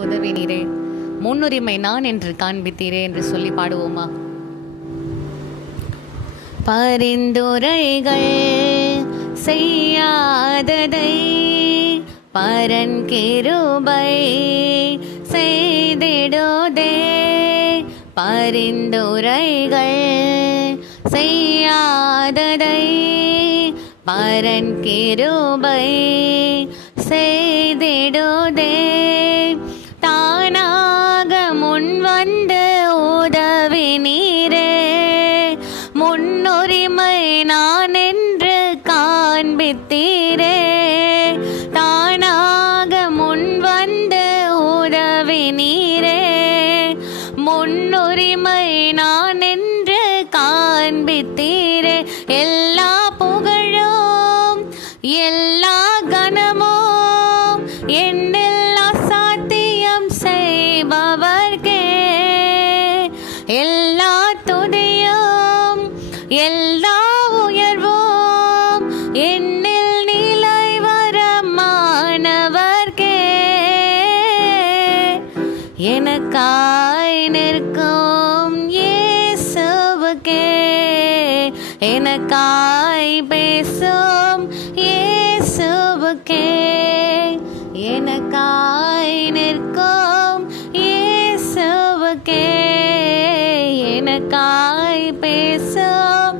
உதவினீரே, முன்னுரிமை நான் என்று காண்பித்தீரே என்று சொல்லி பாடுவோமா? பரிந்துரைகள் செய்யாததை பரன் கிருபை செய்திடுதே. பரிந்துரைகள் செய்யாததை பரன் கிருபை செய்திடுதே. தானாக முன் வந்து உதவி நீரே, முன்னுரிமை நான் என்று காண்பித்தீரே. தானாக முன் வந்து உதவி நீரே, முன்னுரிமை நான் என்று காண்பித்தீரே. எல்லா புகழும் எல்லா கனமும் என்னில் அசாத்தியம் செய்பவர்க்கே. எல்லா துதியும் எல்லா உயர்வும் என்னில் நிலை வரமானவர்க்கே. எனக்காய் நிற்கும் இயேசுவுக்கே, எனக்காய் பேசும் இயேசுவுக்கே, எனக்காய் நிற்கும் இயேசுவுக்கே, எனக்காய் பேசும்